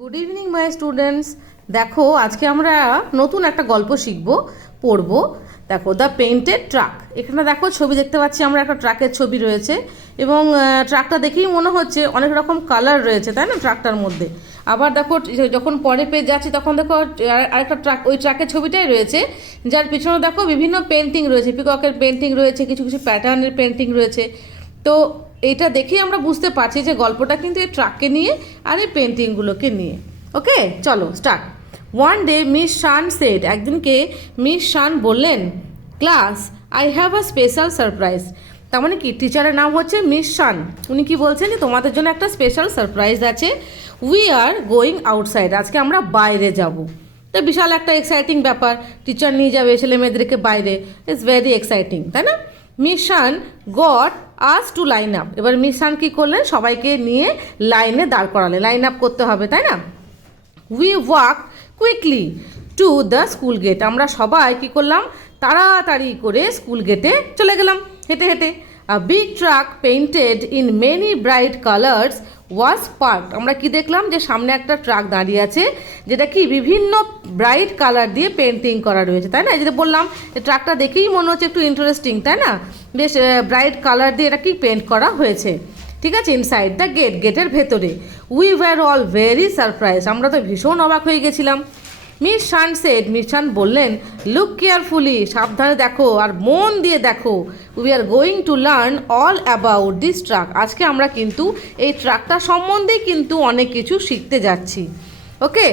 Good evening my students. দেখো আজকে আমরা নতুন একটা গল্প শিখবো, পড়বো। দেখো দ্য পেইন্টেড ট্রাক। এখানে দেখো ছবি দেখতে পাচ্ছি আমরা, একটা ট্রাকের ছবি রয়েছে এবং ট্রাকটা দেখেই মনে হচ্ছে অনেক রকম কালার রয়েছে, তাই না ট্রাকটার মধ্যে। আবার দেখো যখন পরে পেয়ে যাচ্ছি তখন দেখো আরেকটা ট্রাক, ওই ট্রাকের ছবিটাই রয়েছে, যার পিছনে দেখো বিভিন্ন পেন্টিং রয়েছে, পিককের পেন্টিং রয়েছে, কিছু কিছু প্যাটার্নের পেন্টিং রয়েছে। তো এইটা দেখেই আমরা বুঝতে পারছি যে গল্পটা কিন্তু এই ট্রাককে নিয়ে আর এই পেন্টিংগুলোকে নিয়ে। ওকে, চলো স্টার্ট। ওয়ান ডে মিস শান সেড, একদিনকে মিস শান বললেন, class I have a special surprise. তার মানে কি, টিচারের নাম হচ্ছে মিস শান। উনি কি বলছেন যে তোমাদের জন্য একটা স্পেশাল সারপ্রাইজ আছে। উই আর গোয়িং আউটসাইড, আজকে আমরা বাইরে যাব। তো বিশাল একটা এক্সাইটিং ব্যাপার, টিচার নিয়ে যাবে ছেলে মেয়েদেরকে বাইরে, ইটস ভেরি এক্সাইটিং, তাই না। Miss Shan got us to line up. এবার মিস শান কী করলেন, সবাইকে নিয়ে লাইনে দাঁড় করালেন, লাইন আপ করতে হবে, তাই না। We walk quickly to the school gate, আমরা সবাই কী করলাম, তাড়াতাড়ি করে স্কুল গেটে চলে গেলাম হেঁটে হেঁটে। A big truck painted in many bright colours was park. আমরা কি দেখলাম, যে সামনে একটা ট্রাক দাঁড়িয়ে আছে, যেটা কি বিভিন্ন ব্রাইট কালার দিয়ে পেন্টিং করা রয়েছে, তাই না। যেটা বললাম যে ট্রাকটা দেখেই মনে হচ্ছে একটু ইন্টারেস্টিং, তাই না, বেশ ব্রাইট কালার দিয়ে এটা কি পেন্ট করা হয়েছে, ঠিক আছে। ইনসাইড দ্য গেট, গেটের ভেতরে। We were all very surprise, আমরা তো ভীষণ অবাক হয়ে গেছিলাম। মিস শান সেড, মিস শান বললেন, লুক কেয়ারফুলি, সাবধানে দেখো আর মন দিয়ে দেখো। We are going to learn all about this truck, আজকে আমরা কিন্তু এই ট্রাকটা সম্বন্ধেই কিন্তু অনেক কিছু শিখতে যাচ্ছি। Okay,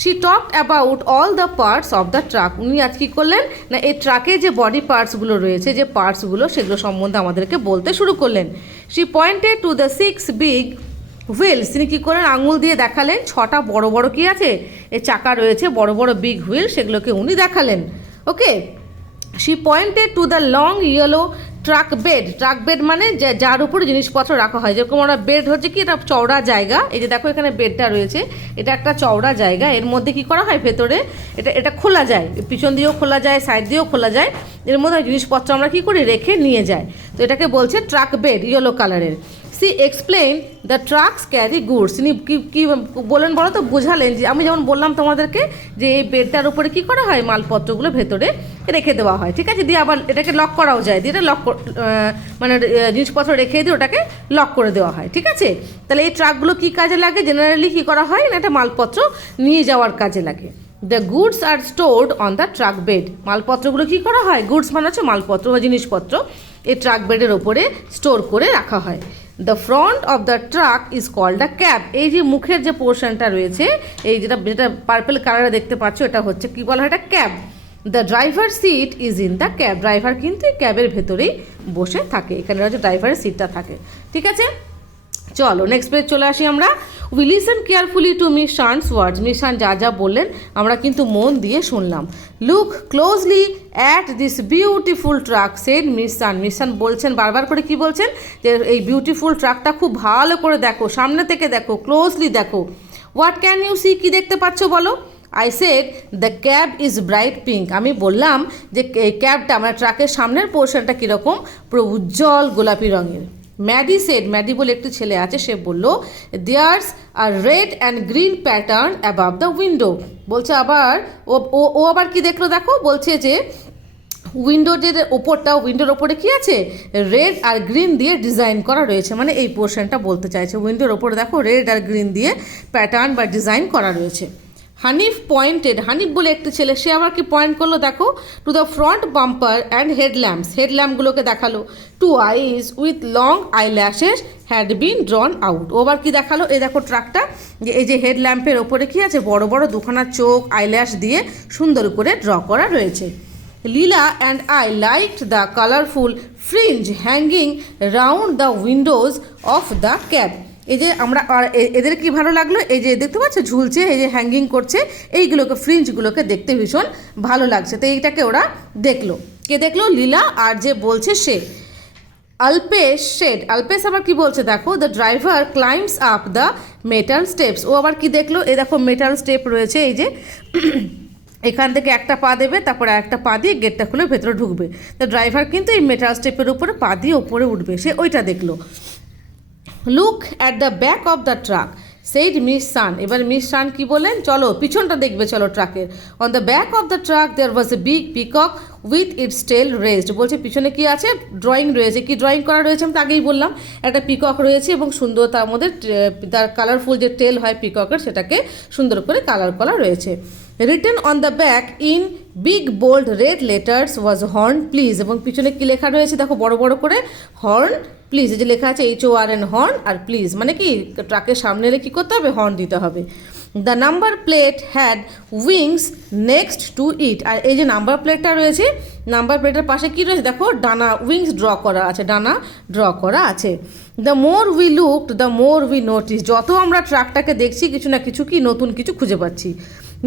she talked about all the parts of the truck. উনি আজ কী করলেন না, এই ট্রাকে যে বডি পার্টসগুলো রয়েছে, যে পার্টসগুলো, সেগুলো সম্বন্ধে আমাদেরকে বলতে শুরু করলেন। She pointed to the 6 big wheels, তিনি কী করলেন, আঙুল দিয়ে দেখালেন 6টা বড় বড় কী আছে, এই চাকা রয়েছে, বড় বড় বিগ হুইল, সেগুলোকে উনি দেখালেন। Okay, she pointed to the long yellow truck bed. Truck bed মানে যার উপরে জিনিসপত্র রাখা হয়, যেরকম আমরা বেড হচ্ছে কি, এটা চওড়া জায়গা, এই যে দেখো এখানে বেডটা রয়েছে, এটা একটা চওড়া জায়গা, এর মধ্যে কি করা হয়, ভেতরে এটা খোলা যায়, পিছন দিয়েও খোলা যায়, সাইড দিয়েও খোলা যায়, এর মধ্যে জিনিসপত্র আমরা কি করি, রেখে নিয়ে যাই। তো এটাকে বলছে ট্রাক বেড, ইয়েলো কালারের। She explain the trucks carry goods, তিনি কী বলেন বলো তো, বোঝালেন যে আমি যেমন বললাম তোমাদেরকে যে এই বেডটার উপরে কী করা হয়, মালপত্রগুলো ভেতরে রেখে দেওয়া হয়, ঠিক আছে, দিয়ে আবার এটাকে লক করাও যায়, দিয়ে এটা লক মানে জিনিসপত্র রেখে দিয়ে ওটাকে লক করে দেওয়া হয়, ঠিক আছে। তাহলে এই ট্রাকগুলো কী কাজে লাগে, জেনারেলি কী করা হয় না, এটা মালপত্র নিয়ে যাওয়ার কাজে লাগে। The goods are stored on the truck bed, মালপত্রগুলো কী করা হয়, গুডস মানে হচ্ছে মালপত্র বা জিনিসপত্র, এই ট্রাক বেডের ওপরে স্টোর করে রাখা হয়। The front of the truck is called a cab, এই যে মুখের যে পোর্শনটা রয়েছে, এই যেটা পার্পল কালারে দেখতে পাচ্ছ, এটা হচ্ছে কি বলা হয়, এটা cab. The driver seat is in the cab, driver কিন্তু এই ক্যাবের ভেতরেই বসে থাকে, এখানে হচ্ছে ড্রাইভারের সিটটা থাকে, ঠিক আছে। চলো নেক্সট পেজ চলে আসি আমরা। We listen carefully to Miss Shan's words, Miss Shan যা যা বললেন আমরা কিন্তু মন দিয়ে শুনলাম। Look closely at this beautiful truck said Miss Shan, Miss Shan বলছেন বারবার করে, কি বলছেন, যে এই বিউটিফুল ট্রাকটা খুব ভালো করে দেখো, সামনে থেকে দেখো, ক্লোজলি দেখো। হোয়াট ক্যান ইউ সি, কী দেখতে পাচ্ছ বলো। I said the cab is bright pink, আমি বললাম যে ক্যাবটা মানে ট্রাকের সামনের পোর্শনটা কীরকম, পুরো উজ্জ্বল গোলাপি রঙের। ম্যাডি সেড, ম্যাডি বলে একটি ছেলে আছে, সে বলল, there's are red and green pattern above the window, বলছে আবার ও আবার কি দেখলো, দেখো বলছে যে উইন্ডোর ওপরটা, উইন্ডোর ওপরে কি আছে, রেড আর গ্রিন দিয়ে ডিজাইন করা রয়েছে, মানে এই পোর্শনটা বলতে চাইছে, উইন্ডোর ওপরে দেখো রেড আর গ্রিন দিয়ে প্যাটার্ন বা ডিজাইন করা রয়েছে। হানিফ পয়েন্টেড, হানিফ বলে একটি ছেলে, সে আবার কি পয়েন্ট করলো, দেখো to the front bumper and headlamps, হেডল্যাম্পগুলোকে দেখালো। Two eyes with long eyelashes had been drawn out, ও আবার কি দেখালো, এই দেখো ট্রাকটা, যে এই যে হেডল্যাম্পের ওপরে কি আছে, বড় বড় দুখানা চোখ আইল্যাশ দিয়ে সুন্দর করে ড্র করা রয়েছে। Leela and I liked the colourful fringe hanging round the windows of the cab, এই যে আমরা এদের কি ভালো লাগলো, এই যে দেখতে পাচ্ছ ঝুলছে, এই যে হ্যাঙ্গিং করছে, এইগুলোকে ফ্রিঞ্জগুলোকে দেখতে ভীষণ ভালো লাগছে। তো এইটাকে ওরা দেখলো, কে দেখলো, লীলা আর যে বলছে সে। আলপেশ সেড, আলপেশ আবার কি বলছে, দেখো the driver climbs up the metal steps, ও আবার কি দেখলো, এই দেখো মেটাল স্টেপ রয়েছে, এই যে এখান থেকে একটা পা দেবে, তারপরে একটা পা দিয়ে গেটটা খুলে ভেতরে ঢুকবে, তো ড্রাইভার কিন্তু এই মেটাল স্টেপের উপরে পা দিয়ে ওপরে উঠবে, সে ওইটা দেখলো। Look at the back of the truck said Miss San. এবার মিস সান কি বলেন, চলো পিছনটা দেখবে চলো ট্রাকের। On the back of the truck there was a big peacock with its tail raised. বলছে পিছনে কি আছে, ড্রয়িং রয়েছে। কি ড্রয়িং করা রয়েছে আমি তো আগেই বললাম, একটা পিকক রয়েছে এবং সুন্দর তার মধ্যে তার কালারফুল যে টেল হয় পিককের সেটাকে সুন্দর করে কালার করা রয়েছে। Written on the back in big bold red letters was horn please. এবং পিছনে কি লেখা রয়েছে দেখো বড় বড় করে, হর্ন প্লিজ। এই যে লেখা আছে HORN হর্ন, আর প্লিজ মানে কি ট্রাকের সামনে এলে কী করতে হবে, হর্ন দিতে হবে। The number plate had wings next to it. আর এই যে নাম্বার প্লেটটা রয়েছে, নাম্বার প্লেটের পাশে কি রয়েছে দেখো, ডানা, উইংস ড্র করা আছে, ডানা ড্র করা আছে। The more we looked the more we notice. যত আমরা ট্রাকটাকে দেখছি কিছু না কিছু কি নতুন কিছু খুঁজে পাচ্ছি।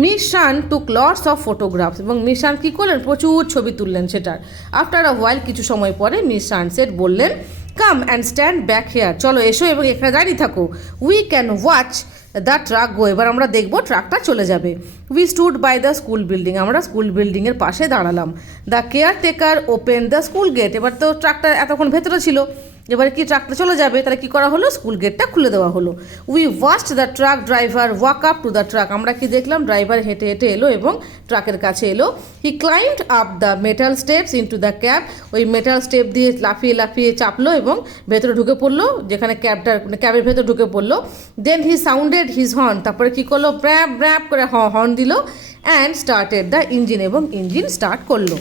Miss Shan took lots of photographs. এবং মিস শান কী করলেন, প্রচুর ছবি তুললেন সেটার। আফটার আ হোয়াইল, কিছু সময় পরে মিস সানসেট বললেন, come and stand back here. চলো এসো এবং এখানে দাঁড়িয়ে থাকো। We can watch the truck go. এবার আমরা দেখবো ট্রাকটা চলে যাবে। We stood by the school building. আমরা স্কুল বিল্ডিংয়ের পাশে দাঁড়ালাম। The caretaker open the school gate. এবার তো ট্রাকটা এতক্ষণ ভেতরে ছিল, এবারে কি ট্রাকটা চলে যাবে, তাহলে কি করা হলো, স্কুল গেটটা খুলে দেওয়া হলো। We watched the truck driver walk up to the truck. আমরা কি দেখলাম, ড্রাইভার হেঁটে হেঁটে এলো এবং ট্রাকের কাছে এলো। He climbed up the metal steps into the cab. ওই মেটাল স্টেপ দিয়ে লাফিয়ে লাফিয়ে চাপলো এবং ভেতরে ঢুকে পড়লো, যেখানে ক্যাবের ভেতরে ঢুকে পড়লো। Then he sounded his horn. তারপরে কী করলো, ব্র্যাপ ব্র্যাপ করে হর্ন দিল। And started the engine. এবং ইঞ্জিন স্টার্ট করলো।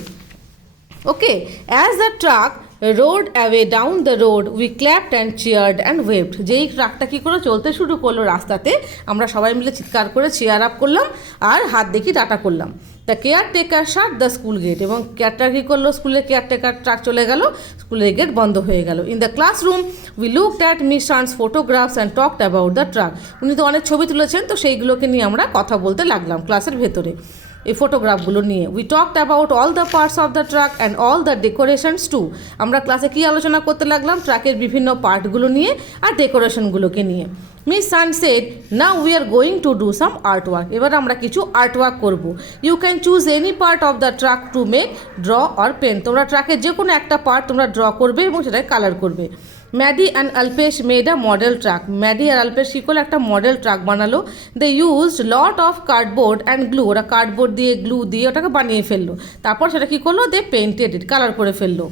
Okay, as the truck rode away down the road we clapped and cheered and waved. যেই ট্রাকটা কী করে চলতে শুরু করলো রাস্তাতে, আমরা সবাই মিলে চিৎকার করে চিয়ার আপ করলাম আর হাত দেখি টাটা করলাম। The caretaker shut the school gate. এবং কেয়ারটেকার কী করলো, স্কুলের কেয়ারটেকার, ট্রাক চলে গেল, স্কুলের গেট বন্ধ হয়ে গেল। In the classroom we looked at Miss Shan's photographs and talked about the truck. উনি তো অনেক ছবি তুলেছেন, তো সেইগুলোকে নিয়ে আমরা কথা বলতে লাগলাম ক্লাসের ভেতরে, এই ফটোগ্রাফগুলো নিয়ে। We talked about all the parts of the truck and all the decorations too. আমরা ক্লাসে কী আলোচনা করতে লাগলাম, ট্রাকের বিভিন্ন পার্টগুলো নিয়ে আর ডেকোরেশনগুলোকে নিয়ে। Miss Shan said, now we are going to do some art work. এবার আমরা কিছু আর্ট ওয়ার্ক করবো। You can choose any part of the truck to make, draw or paint. তোমরা ট্রাকের যে কোনো একটা পার্ট তোমরা ড্র করবে এবং সেটাকে কালার করবে। Maddy and Alpesh made a model truck. Maddy আর আলপেশ কী করলো, একটা মডেল ট্রাক বানালো। They used lot of cardboard and glue. ওরা কার্ডবোর্ড দিয়ে গ্লু দিয়ে ওটাকে বানিয়ে ফেললো। তারপর সেটা কী করলো, দে পেন্টেড ইট, কালার করে ফেললো।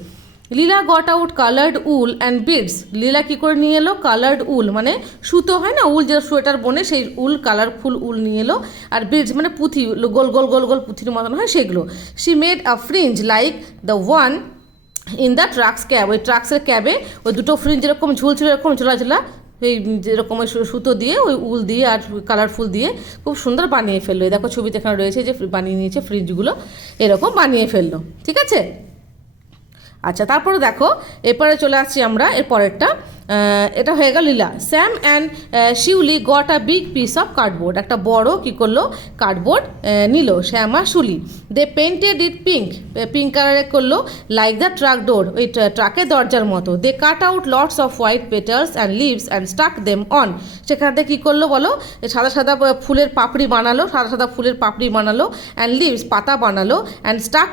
Leela got out coloured wool and beads. Leela কী করে নিয়ে এলো, কালার্ড উল মানে সুতো হয় না, উল যে সোয়েটার বনে সেই উল, কালারফুল উল নিয়ে এলো। আর বিডস মানে পুঁথি, গোল গোল গোল গোল পুঁথির মতন হয় সেগুলো। She made a fringe like the one in the tracks cab. ওই ট্রাক্সের ক্যাবে ওই দুটো ফ্রিঞ্জ যেরকম ঝুলছিল, এরকম ঝোলা এই যেরকম ওই সুতো দিয়ে, ওই উল দিয়ে আর কালারফুল দিয়ে খুব সুন্দর বানিয়ে ফেললো। এই দেখো ছবিতে এখানে রয়েছে যে বানিয়ে নিয়েছে ফ্রিঞ্জগুলো, এরকম বানিয়ে ফেললো। ঠিক আছে, আচ্ছা তারপরে দেখো এরপরে চলে আসছি আমরা এর পরেরটা। এটা হয়ে গেল Leela. Sam and Shiuli got a big piece of cardboard. একটা বড় কী করলো, কার্ডবোর্ড নিল শ্যাম আর Shiuli. They painted it pink, pink কালারে করলো, লাইক দ্য ট্রাক ডোর, ওই ট্রাকের দরজার মতো। They cut out lots of white petals and leaves and stuck them on. সেখান থেকে কী করলো বলো, সাদা সাদা ফুলের পাপড়ি বানালো, সাদা সাদা ফুলের পাপড়ি বানালো, অ্যান্ড লিভস পাতা বানালো, অ্যান্ড স্টাক